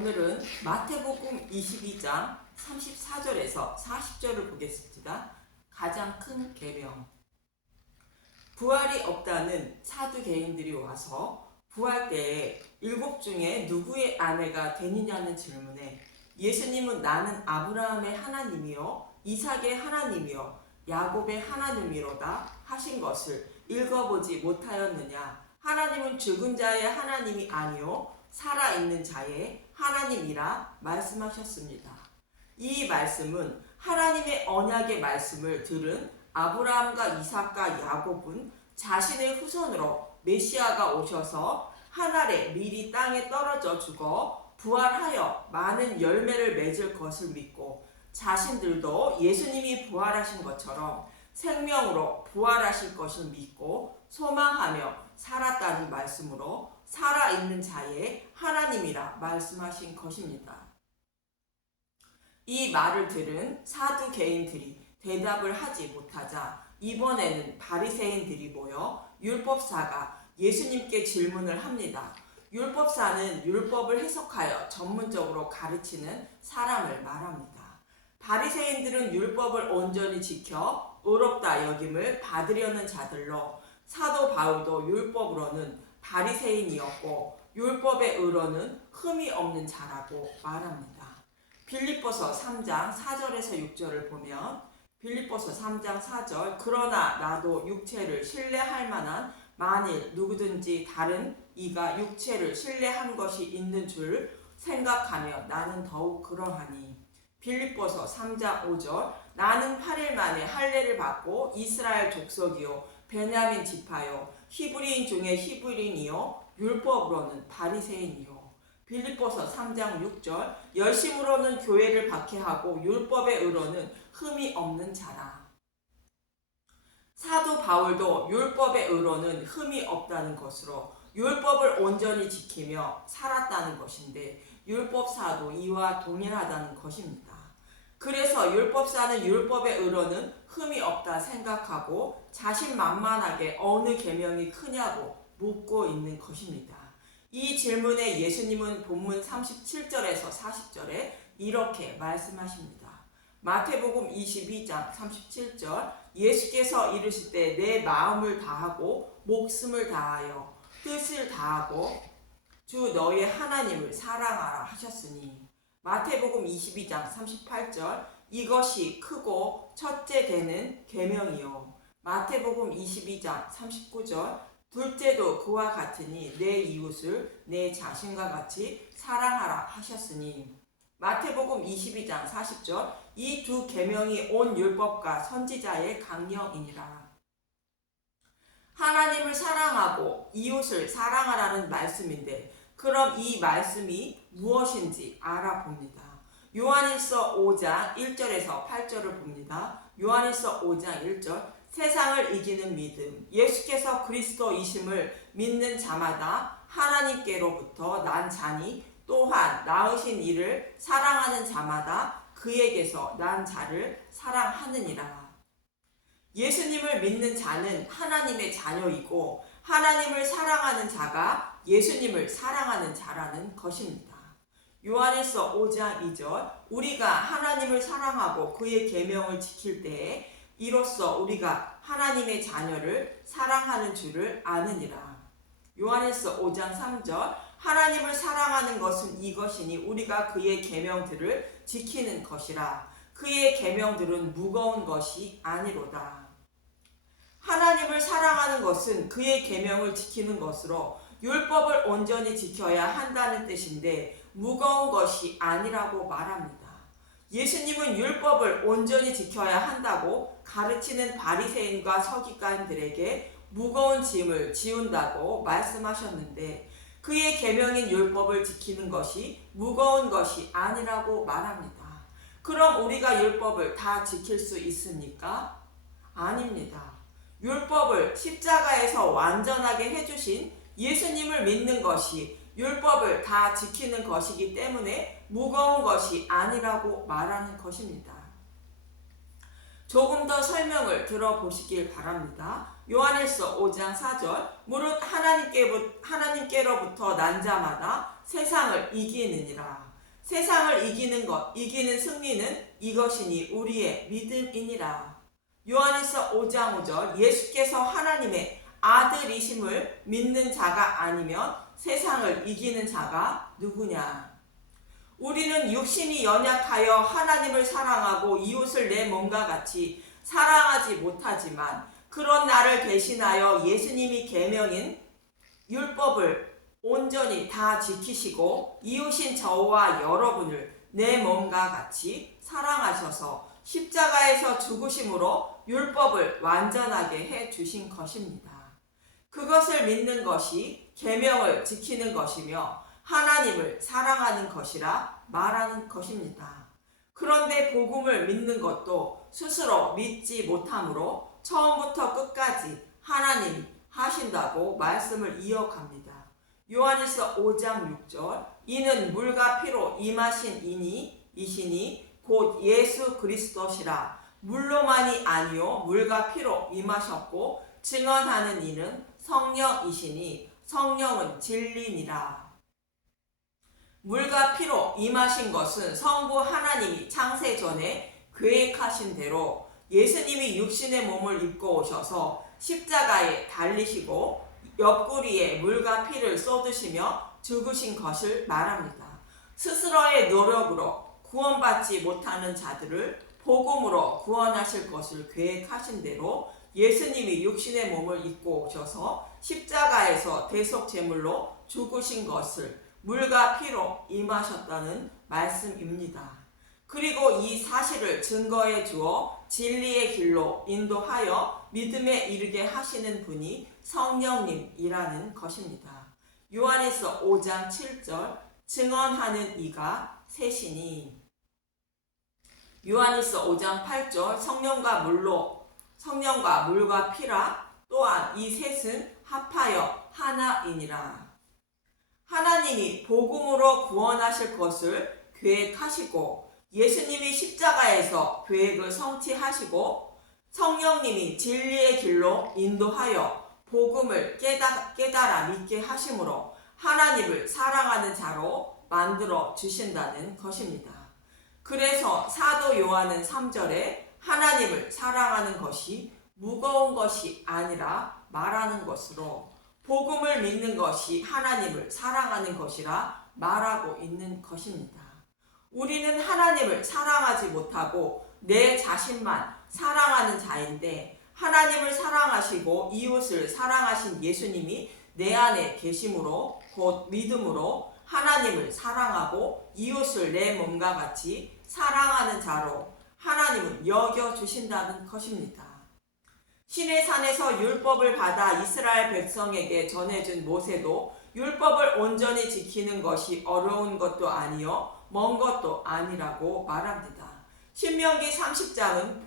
오늘은 마태복음 22장 34절에서 40절을 보겠습니다. 가장 큰 계명. 부활이 없다는 사두개인들이 와서 부활 때에 7 중에 누구의 아내가 되느냐는 질문에 예수님은 나는 아브라함의 하나님이요 이삭의 하나님이요 야곱의 하나님이로다 하신 것을 읽어보지 못하였느냐. 하나님은 죽은 자의 하나님이 아니요 살아있는 자의 하나님이라 말씀하셨습니다. 이 말씀은 하나님의 언약의 말씀을 들은 아브라함과 이삭과 야곱은 자신의 후손으로 메시아가 오셔서 한 알에 미리 땅에 떨어져 죽어 부활하여 많은 열매를 맺을 것을 믿고 자신들도 예수님이 부활하신 것처럼 생명으로 부활하실 것을 믿고 소망하며 살았다는 말씀으로 살아있는 자의 하나님이라 말씀하신 것입니다. 이 말을 들은 사두개인들이 대답을 하지 못하자 이번에는 바리새인들이 모여 율법사가 예수님께 질문을 합니다. 율법사는 율법을 해석하여 전문적으로 가르치는 사람을 말합니다. 바리새인들은 율법을 온전히 지켜 의롭다 여김을 받으려는 자들로 사도 바울도 율법으로는 바리새인이었고 율법의 의로는 흠이 없는 자라고 말합니다. 빌립보서 3장 4절에서 6절을 보면 빌립보서 3장 4절 그러나 나도 육체를 신뢰할 만한 만일 누구든지 다른 이가 육체를 신뢰한 것이 있는 줄 생각하며 나는 더욱 그러하니. 빌립보서 3장 5절 나는 8일 만에 할례를 받고 이스라엘 족속이요 베냐민 지파요 히브리인 중에 히브리인이요 율법으로는 바리새인이요. 빌립보서 3장 6절 열심으로는 교회를 박해하고 율법의 의로는 흠이 없는 자라. 사도 바울도 율법의 의로는 흠이 없다는 것으로 율법을 온전히 지키며 살았다는 것인데 율법사도 이와 동일하다는 것입니다. 그래서 율법사는 율법의 의로는 흠이 없다 생각하고 자신만만하게 어느 계명이 크냐고 묻고 있는 것입니다. 이 질문에 예수님은 본문 37절에서 40절에 이렇게 말씀하십니다. 마태복음 22장 37절 예수께서 이르실 때 내 마음을 다하고 목숨을 다하여 뜻을 다하고 주 너의 하나님을 사랑하라 하셨으니. 마태복음 22장 38절 이것이 크고 첫째 되는 계명이요. 마태복음 22장 39절 둘째도 그와 같으니 내 이웃을 내 자신과 같이 사랑하라 하셨으니. 마태복음 22장 40절 이 두 계명이 온 율법과 선지자의 강령이니라. 하나님을 사랑하고 이웃을 사랑하라는 말씀인데 그럼 이 말씀이 무엇인지 알아봅니다. 요한일서 5장 1절에서 8절을 봅니다. 요한일서 5장 1절 세상을 이기는 믿음 예수께서 그리스도이심을 믿는 자마다 하나님께로부터 난 자니 또한 낳으신 이를 사랑하는 자마다 그에게서 난 자를 사랑하느니라. 예수님을 믿는 자는 하나님의 자녀이고 하나님을 사랑하는 자가 예수님을 사랑하는 자라는 것입니다. 요한일서 5장 2절 우리가 하나님을 사랑하고 그의 계명을 지킬 때에 이로써 우리가 하나님의 자녀를 사랑하는 줄을 아느니라. 요한일서 5장 3절 하나님을 사랑하는 것은 이것이니 우리가 그의 계명들을 지키는 것이라. 그의 계명들은 무거운 것이 아니로다. 하나님을 사랑하는 것은 그의 계명을 지키는 것으로 율법을 온전히 지켜야 한다는 뜻인데 무거운 것이 아니라고 말합니다. 예수님은 율법을 온전히 지켜야 한다고 가르치는 바리새인과 서기관들에게 무거운 짐을 지운다고 말씀하셨는데 그의 계명인 율법을 지키는 것이 무거운 것이 아니라고 말합니다. 그럼 우리가 율법을 다 지킬 수 있습니까? 아닙니다. 율법을 십자가에서 완전하게 해주신 예수님을 믿는 것이 율법을 다 지키는 것이기 때문에 무거운 것이 아니라고 말하는 것입니다. 조금 더 설명을 들어보시길 바랍니다. 요한일서 5장 4절 무릇 하나님께로부터 난 자마다 세상을 이기느니라. 세상을 이기는 것, 이기는 승리는 이것이니 우리의 믿음이니라. 요한일서 5장 5절 예수께서 하나님의 아들이심을 믿는 자가 아니면 세상을 이기는 자가 누구냐? 우리는 육신이 연약하여 하나님을 사랑하고 이웃을 내 몸과 같이 사랑하지 못하지만 그런 나를 대신하여 예수님이 계명인 율법을 온전히 다 지키시고 이웃인 저와 여러분을 내 몸과 같이 사랑하셔서 십자가에서 죽으심으로 율법을 완전하게 해 주신 것입니다. 그것을 믿는 것이 계명을 지키는 것이며 하나님을 사랑하는 것이라 말하는 것입니다. 그런데 복음을 믿는 것도 스스로 믿지 못하므로 처음부터 끝까지 하나님이 하신다고 말씀을 이어갑니다. 요한일서 5장 6절 이는 물과 피로 임하신 이시니 곧 예수 그리스도시라. 물로만이 아니요 물과 피로 임하셨고 증언하는 이는 성령이시니 성령은 진리니라. 물과 피로 임하신 것은 성부 하나님이 창세 전에 계획하신 대로 예수님이 육신의 몸을 입고 오셔서 십자가에 달리시고 옆구리에 물과 피를 쏟으시며 죽으신 것을 말합니다. 스스로의 노력으로 구원받지 못하는 자들을 복음으로 구원하실 것을 계획하신 대로 예수님이 육신의 몸을 입고 오셔서 십자가에서 대속제물로 죽으신 것을 물과 피로 임하셨다는 말씀입니다. 그리고 이 사실을 증거해 주어 진리의 길로 인도하여 믿음에 이르게 하시는 분이 성령님이라는 것입니다. 요한일서 5장 7절 증언하는 이가 셋이니. 요한일서 5장 8절 성령과 물과 피라. 또한 이 셋은 합하여 하나이니라. 하나님이 복음으로 구원하실 것을 계획하시고 예수님이 십자가에서 계획을 성취하시고 성령님이 진리의 길로 인도하여 복음을 깨달아 믿게 하심으로 하나님을 사랑하는 자로 만들어 주신다는 것입니다. 그래서 사도 요한은 3절에 하나님을 사랑하는 것이 무거운 것이 아니라 말하는 것으로 복음을 믿는 것이 하나님을 사랑하는 것이라 말하고 있는 것입니다. 우리는 하나님을 사랑하지 못하고 내 자신만 사랑하는 자인데 하나님을 사랑하시고 이웃을 사랑하신 예수님이 내 안에 계심으로 곧 믿음으로 하나님을 사랑하고 이웃을 내 몸과 같이 사랑하는 자로 하나님은 여겨주신다는 것입니다. 시내산에서 율법을 받아 이스라엘 백성에게 전해준 모세도 율법을 온전히 지키는 것이 어려운 것도 아니요 먼 것도 아니라고 말합니다. 신명기 30장은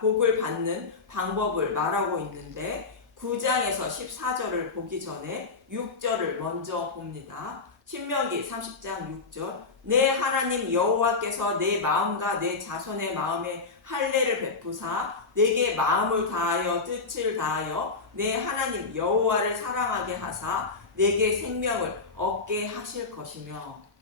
복을 받는 방법을 말하고 있는데 9장에서 14절을 보기 전에 6절을 먼저 봅니다. 신명기 30장 6절 내 하나님 여호와께서 내 마음과 내 자손의 마음에 할례를 베푸사 내게 마음을 다하여 뜻을 다하여 내 하나님 여호와를 사랑하게 하사 내게 생명을 얻게 하실 것이며.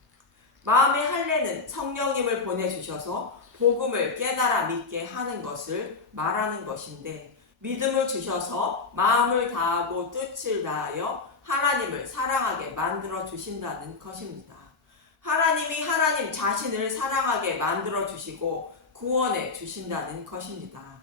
마음의 할례는 성령님을 보내주셔서 복음을 깨달아 믿게 하는 것을 말하는 것인데 믿음을 주셔서 마음을 다하고 뜻을 다하여 하나님을 사랑하게 만들어 주신다는 것입니다. 하나님이 하나님 자신을 사랑하게 만들어 주시고 구원해 주신다는 것입니다.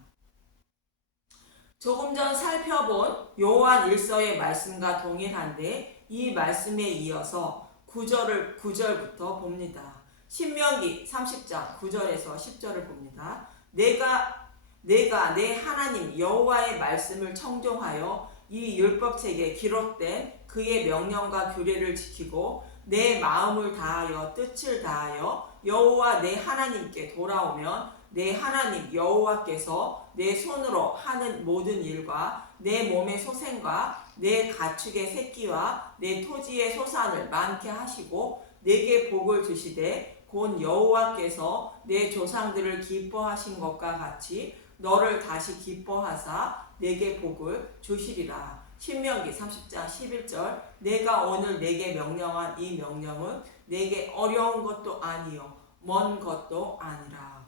조금 전 살펴본 요한 1서의 말씀과 동일한데 이 말씀에 이어서 9절부터 봅니다. 신명기 30장 9절에서 10절을 봅니다. 내가 내 하나님 여호와의 말씀을 청종하여 이 율법책에 기록된 그의 명령과 규례를 지키고 내 마음을 다하여 뜻을 다하여 여호와 내 하나님께 돌아오면 내 하나님 여호와께서 내 손으로 하는 모든 일과 내 몸의 소생과 내 가축의 새끼와 내 토지의 소산을 많게 하시고 내게 복을 주시되 곧 여호와께서 내 조상들을 기뻐하신 것과 같이 너를 다시 기뻐하사 내게 복을 주시리라. 신명기 30장 11절 내가 오늘 내게 명령한 이 명령은 내게 어려운 것도 아니요 먼 것도 아니라.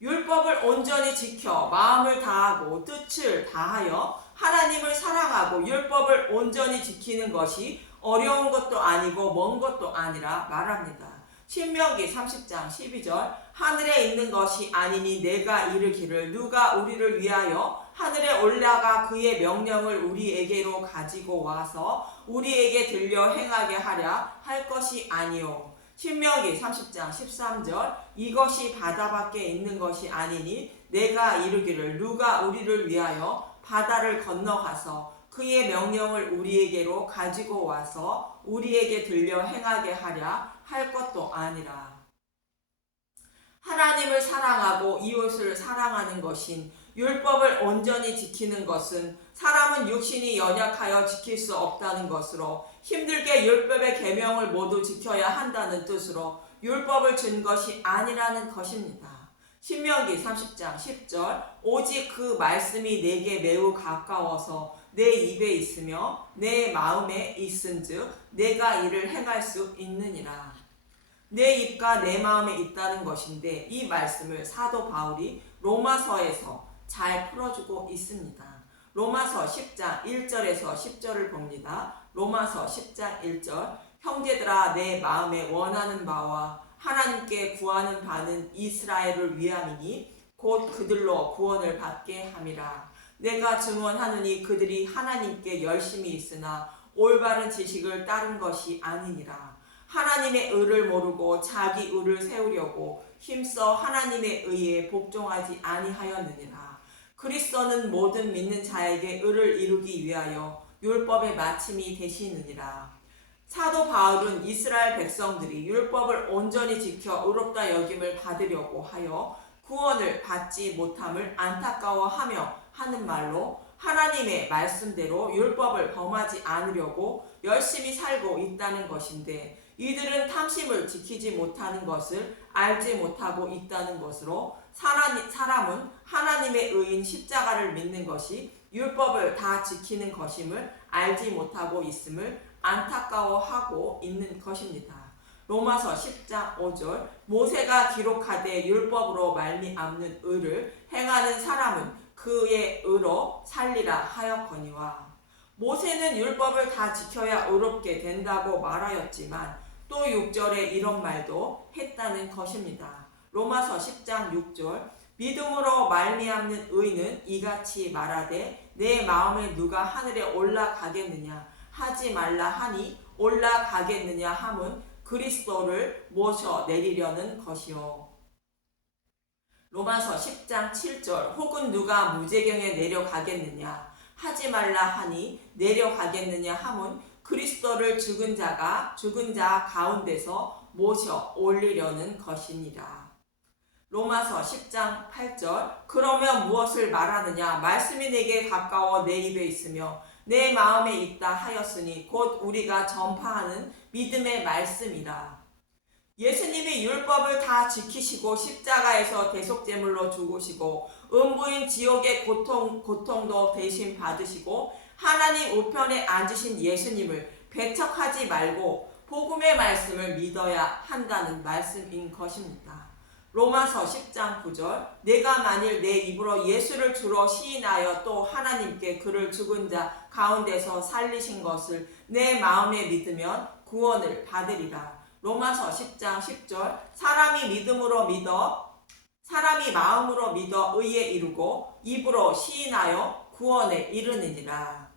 율법을 온전히 지켜 마음을 다하고 뜻을 다하여 하나님을 사랑하고 율법을 온전히 지키는 것이 어려운 것도 아니고 먼 것도 아니라 말합니다. 신명기 30장 12절 하늘에 있는 것이 아니니 내가 이르기를 누가 우리를 위하여 하늘에 올라가 그의 명령을 우리에게로 가지고 와서 우리에게 들려 행하게 하랴 할 것이 아니요. 신명기 30장 13절 이것이 바다 밖에 있는 것이 아니니 내가 이르기를 누가 우리를 위하여 바다를 건너가서 그의 명령을 우리에게로 가지고 와서 우리에게 들려 행하게 하랴 할 것도 아니라. 하나님을 사랑하고 이웃을 사랑하는 것인 율법을 온전히 지키는 것은 사람은 육신이 연약하여 지킬 수 없다는 것으로 힘들게 율법의 계명을 모두 지켜야 한다는 뜻으로 율법을 준 것이 아니라는 것입니다. 신명기 30장 10절 오직 그 말씀이 내게 매우 가까워서 내 입에 있으며 내 마음에 있은즉 내가 이를 행할 수 있느니라. 내 입과 내 마음에 있다는 것인데 이 말씀을 사도 바울이 로마서에서 잘 풀어주고 있습니다. 로마서 10장 1절에서 10절을 봅니다. 로마서 10장 1절 형제들아 내 마음에 원하는 바와 하나님께 구하는 바는 이스라엘을 위함이니 곧 그들로 구원을 받게 함이라. 내가 증언하느니 그들이 하나님께 열심히 있으나 올바른 지식을 따른 것이 아니니라. 하나님의 의를 모르고 자기 의를 세우려고 힘써 하나님의 의에 복종하지 아니하였느니라. 그리스도는 모든 믿는 자에게 의를 이루기 위하여 율법의 마침이 되시느니라. 사도 바울은 이스라엘 백성들이 율법을 온전히 지켜 의롭다 여김을 받으려고 하여 구원을 받지 못함을 안타까워하며 하는 말로 하나님의 말씀대로 율법을 범하지 않으려고 열심히 살고 있다는 것인데 이들은 탐심을 지키지 못하는 것을 알지 못하고 있다는 것으로 사람은 하나님의 의인 십자가를 믿는 것이 율법을 다 지키는 것임을 알지 못하고 있음을 안타까워하고 있는 것입니다. 로마서 10장 5절 모세가 기록하되 율법으로 말미암는 의를 행하는 사람은 그의 의로 살리라 하였거니와. 모세는 율법을 다 지켜야 의롭게 된다고 말하였지만 또 6절에 이런 말도 했다는 것입니다. 로마서 10장 6절 믿음으로 말미암는 의는 이같이 말하되 내 마음에 누가 하늘에 올라가겠느냐 하지 말라 하니 올라가겠느냐 함은 그리스도를 모셔 내리려는 것이요. 로마서 10장 7절 혹은 누가 무제경에 내려가겠느냐 하지 말라 하니 내려가겠느냐 함은 그리스도를 죽은 자 가운데서 모셔 올리려는 것이니라. 로마서 10장 8절 그러면 무엇을 말하느냐 말씀이 내게 가까워 내 입에 있으며 내 마음에 있다 하였으니 곧 우리가 전파하는 믿음의 말씀이라. 예수님이 율법을 다 지키시고 십자가에서 대속제물로 죽으시고 음부인 지옥의 고통도 대신 받으시고 하나님 우편에 앉으신 예수님을 배척하지 말고 복음의 말씀을 믿어야 한다는 말씀인 것입니다. 로마서 10장 9절 내가 만일 내 입으로 예수를 주로 시인하여 또 하나님께 그를 죽은 자 가운데서 살리신 것을 내 마음에 믿으면 구원을 받으리라. 로마서 10장 10절 사람이 마음으로 믿어 의에 이르고 입으로 시인하여 구원에 이르느니라.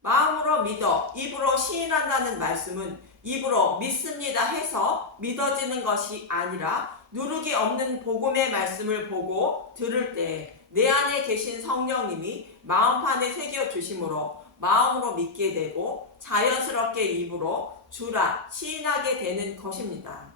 마음으로 믿어 입으로 시인한다는 말씀은 입으로 믿습니다 해서 믿어지는 것이 아니라 누룩이 없는 복음의 말씀을 보고 들을 때 내 안에 계신 성령님이 마음판에 새겨주심으로 마음으로 믿게 되고 자연스럽게 입으로 주라 시인하게 되는 것입니다.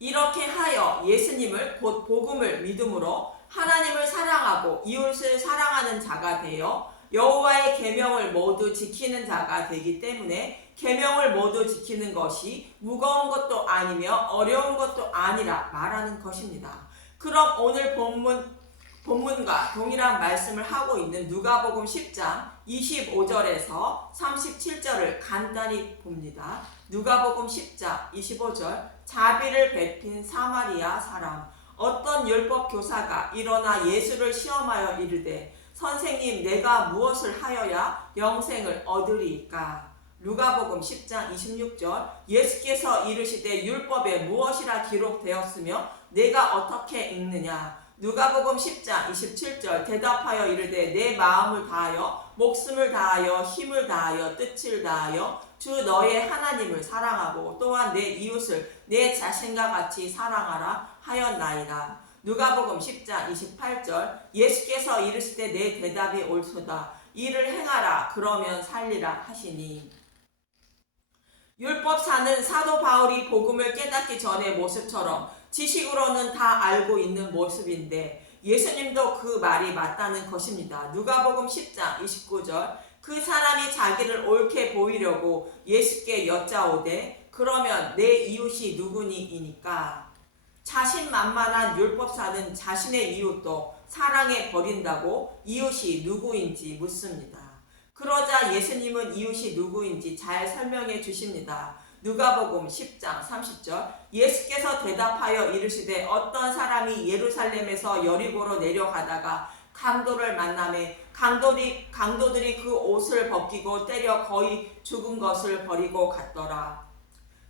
이렇게 하여 예수님을 곧 복음을 믿음으로 하나님을 사랑하고 이웃을 사랑하는 자가 되어 여호와의 계명을 모두 지키는 자가 되기 때문에 계명을 모두 지키는 것이 무거운 것도 아니며 어려운 것도 아니라 말하는 것입니다. 그럼 오늘 본문 본문과 동일한 말씀을 하고 있는 누가복음 10장 25절에서 37절을 간단히 봅니다. 누가복음 10장 25절 자비를 베핀 사마리아 사람. 어떤 율법 교사가 일어나 예수를 시험하여 이르되 선생님 내가 무엇을 하여야 영생을 얻으리이까. 누가복음 10장 26절 예수께서 이르시되 율법에 무엇이라 기록되었으며 내가 어떻게 읽느냐. 누가복음 10장 27절 대답하여 이르되 내 마음을 다하여 목숨을 다하여 힘을 다하여 뜻을 다하여 주 너의 하나님을 사랑하고 또한 내 이웃을 내 자신과 같이 사랑하라 하였나이다. 누가복음 10장 28절 예수께서 이르시되 내 대답이 옳도다. 이를 행하라 그러면 살리라 하시니. 율법사는 사도 바울이 복음을 깨닫기 전의 모습처럼 지식으로는 다 알고 있는 모습인데 예수님도 그 말이 맞다는 것입니다. 누가복음 10장 29절 그 사람이 자기를 옳게 보이려고 예수께 여짜오되 그러면 내 이웃이 누구니이니까. 자신만만한 율법사는 자신의 이웃도 사랑해 버린다고 이웃이 누구인지 묻습니다. 그러자 예수님은 이웃이 누구인지 잘 설명해 주십니다. 누가복음 10장 30절 예수께서 대답하여 이르시되 어떤 사람이 예루살렘에서 여리고로 내려가다가 강도를 만나매 강도들이 그 옷을 벗기고 때려 거의 죽은 것을 버리고 갔더라.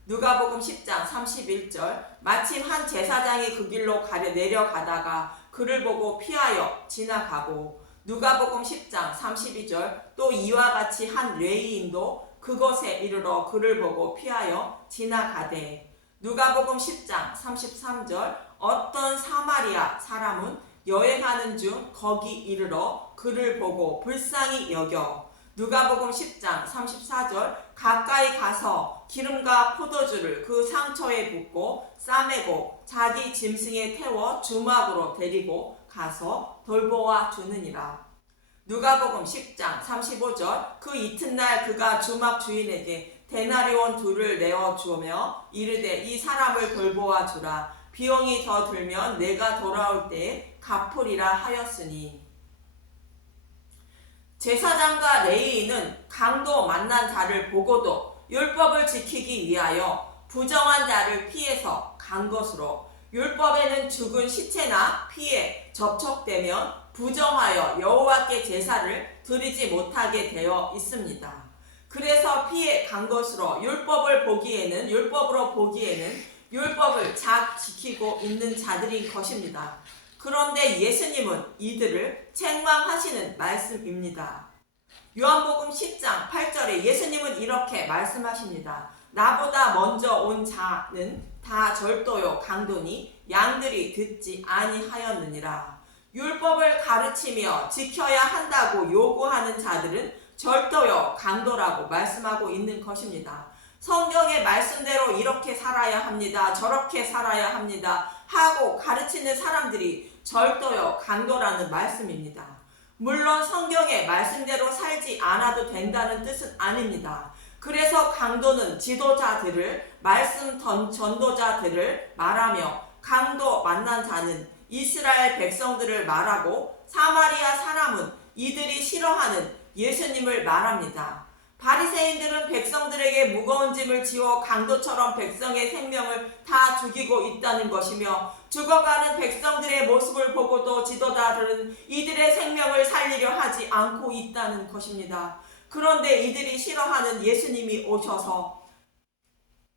누가복음 10장 31절 마침 한 제사장이 그 길로 내려가다가 그를 보고 피하여 지나가고. 누가복음 10장 32절 또 이와 같이 한 레위인도 그곳에 이르러 그를 보고 피하여 지나가되. 누가복음 10장 33절 어떤 사마리아 사람은 여행하는 중 거기 이르러 그를 보고 불쌍히 여겨. 누가복음 10장 34절 가까이 가서 기름과 포도주를 그 상처에 붓고 싸매고 자기 짐승에 태워 주막으로 데리고 가서 돌보아 주느니라. 누가복음 10장 35절 그 이튿날 그가 주막 주인에게 데나리온 2를 내어 주며 이르되 이 사람을 돌보아 주라. 비용이 더 들면 내가 돌아올 때에 갚으리라 하였으니. 제사장과 레위인은 강도 만난 자를 보고도 율법을 지키기 위하여 부정한 자를 피해서 간 것으로 율법에는 죽은 시체나 피에 접촉되면 부정하여 여호와께 제사를 드리지 못하게 되어 있습니다. 그래서 피해 간 것으로 율법으로 보기에는 율법을 잘 지키고 있는 자들인 것입니다. 그런데 예수님은 이들을 책망하시는 말씀입니다. 요한복음 10장 8절에 예수님은 이렇게 말씀하십니다. 나보다 먼저 온 자는 다 절도요 강도니 양들이 듣지 아니하였느니라. 율법을 가르치며 지켜야 한다고 요구하는 자들은 절도요 강도라고 말씀하고 있는 것입니다. 성경의 말씀대로 이렇게 살아야 합니다. 저렇게 살아야 합니다. 하고 가르치는 사람들이 절도요 강도라는 말씀입니다. 물론 성경의 말씀대로 살지 않아도 된다는 뜻은 아닙니다. 그래서 강도는 지도자들을 말씀 전도자들을 말하며 강도 만난 자는 이스라엘 백성들을 말하고 사마리아 사람은 이들이 싫어하는 예수님을 말합니다. 바리새인들은 백성들에게 무거운 짐을 지워 강도처럼 백성의 생명을 다 죽이고 있다는 것이며 죽어가는 백성들의 모습을 보고도 지도자들은 이들의 생명을 살리려 하지 않고 있다는 것입니다. 그런데 이들이 싫어하는 예수님이 오셔서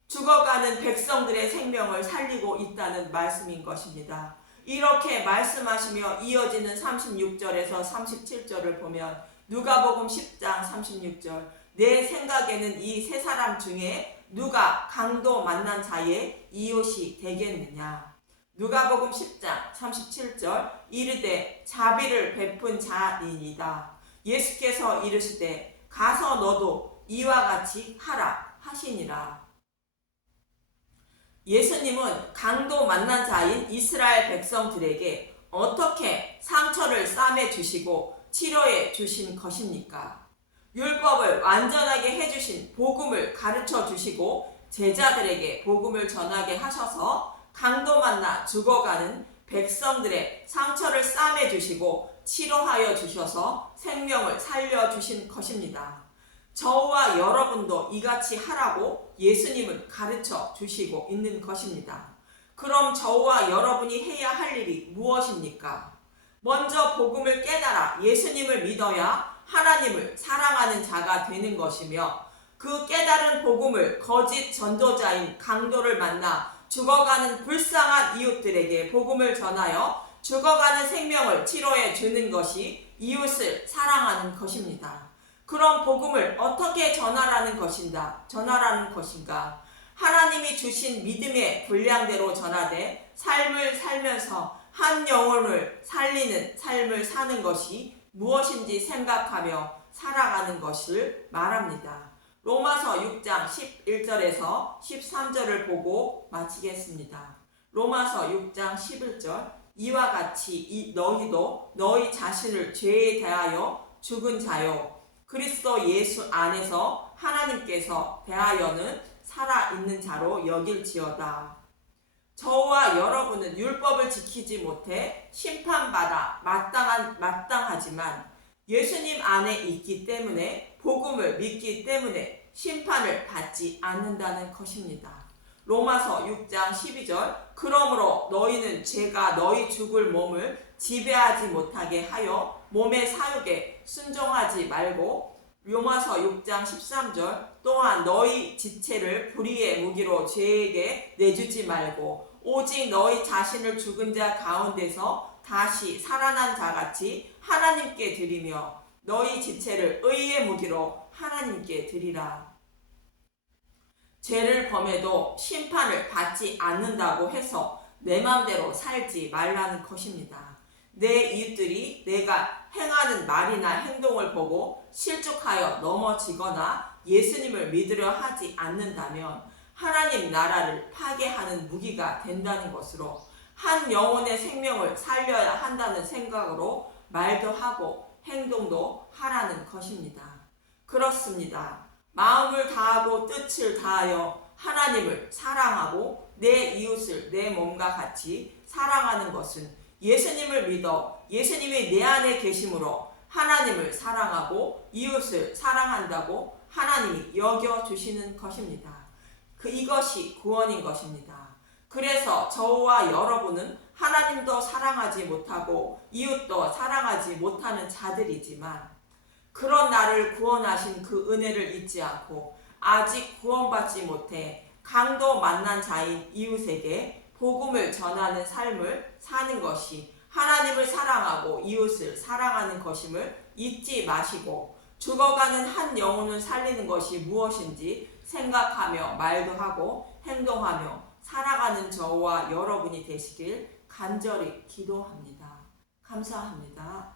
죽어가는 백성들의 생명을 살리고 있다는 말씀인 것입니다. 이렇게 말씀하시며 이어지는 36절에서 37절을 보면 누가복음 10장 36절 내 생각에는 이 세 사람 중에 누가 강도 만난 자의 이웃이 되겠느냐. 누가복음 10장 37절 이르되 자비를 베푼 자이니이다. 예수께서 이르시되 가서 너도 이와 같이 하라 하시니라. 예수님은 강도 만난 자인 이스라엘 백성들에게 어떻게 상처를 싸매 주시고 치료해 주신 것입니까? 율법을 완전하게 해주신 복음을 가르쳐 주시고 제자들에게 복음을 전하게 하셔서 강도 만나 죽어가는 백성들의 상처를 싸매 주시고 치료하여 주셔서 생명을 살려 주신 것입니다. 저와 여러분도 이같이 하라고 예수님은 가르쳐 주시고 있는 것입니다. 그럼 저와 여러분이 해야 할 일이 무엇입니까? 먼저 복음을 깨달아 예수님을 믿어야 하나님을 사랑하는 자가 되는 것이며, 그 깨달은 복음을 거짓 전도자인 강도를 만나 죽어가는 불쌍한 이웃들에게 복음을 전하여 죽어가는 생명을 치료해 주는 것이 이웃을 사랑하는 것입니다. 그럼 복음을 어떻게 전하라는 것인가? 하나님이 주신 믿음의 분량대로 전하되 삶을 살면서 한 영혼을 살리는 삶을 사는 것이 무엇인지 생각하며 살아가는 것을 말합니다. 로마서 6장 11절에서 13절을 보고 마치겠습니다. 로마서 6장 11절, 이와 같이 너희도 너희 자신을 죄에 대하여 죽은 자요 그리스도 예수 안에서 하나님께서 대하여는 살아있는 자로 여길지어다. 저와 여러분은 율법을 지키지 못해 심판받아 마땅하지만 예수님 안에 있기 때문에, 복음을 믿기 때문에 심판을 받지 않는다는 것입니다. 로마서 6장 12절, 그러므로 너희는 죄가 너희 죽을 몸을 지배하지 못하게 하여 몸의 사욕에 순종하지 말고, 로마서 6장 13절, 또한 너희 지체를 불의의 무기로 죄에게 내주지 말고 오직 너희 자신을 죽은 자 가운데서 다시 살아난 자같이 하나님께 드리며 너희 지체를 의의 무기로 하나님께 드리라. 죄를 범해도 심판을 받지 않는다고 해서 내 맘대로 살지 말라는 것입니다. 내 이웃들이 내가 행하는 말이나 행동을 보고 실족하여 넘어지거나 예수님을 믿으려 하지 않는다면 하나님 나라를 파괴하는 무기가 된다는 것으로, 한 영혼의 생명을 살려야 한다는 생각으로 말도 하고 행동도 하라는 것입니다. 그렇습니다. 마음을 다하고 뜻을 다하여 하나님을 사랑하고 내 이웃을 내 몸과 같이 사랑하는 것은 예수님을 믿어 예수님이 내 안에 계심으로 하나님을 사랑하고 이웃을 사랑한다고 하나님이 여겨주시는 것입니다. 이것이 구원인 것입니다. 그래서 저와 여러분은 하나님도 사랑하지 못하고 이웃도 사랑하지 못하는 자들이지만, 그런 나를 구원하신 그 은혜를 잊지 않고 아직 구원받지 못해 강도 만난 자인 이웃에게 복음을 전하는 삶을 사는 것이 하나님을 사랑하고 이웃을 사랑하는 것임을 잊지 마시고, 죽어가는 한 영혼을 살리는 것이 무엇인지 생각하며 말도 하고 행동하며 살아가는 저와 여러분이 되시길 간절히 기도합니다. 감사합니다.